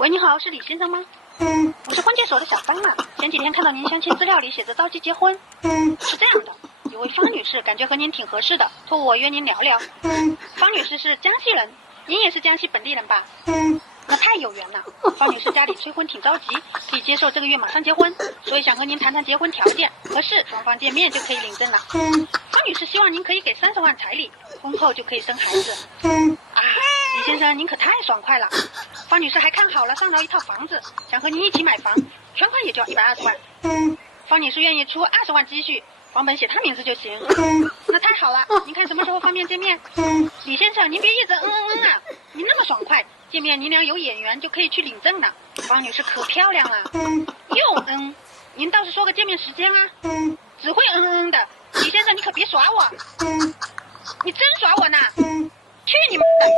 喂，你好，是李先生吗？我是婚介所的小芳啊。前几天看到您相亲资料里写着着急结婚。是这样的，有位方女士感觉和您挺合适的，托我约您聊聊。方女士是江西人，您也是江西本地人吧？那太有缘了。方女士家里催婚挺着急，可以接受这个月马上结婚，所以想和您谈谈结婚条件，合适双方见面就可以领证了。方女士希望您可以给30万彩礼，婚后就可以生孩子。李先生您可太爽快了。方女士还看好了上饶一套房子，想和您一起买房，全款也就要120万。方女士愿意出20万积蓄，房本写她名字就行。那太好了，您看什么时候方便见面？李先生您别一直啊，您那么爽快，见面您俩有眼缘就可以去领证了。方女士可漂亮了。又您倒是说个见面时间啊。只会的。李先生你可别耍我。你真耍我呢。去你妈的。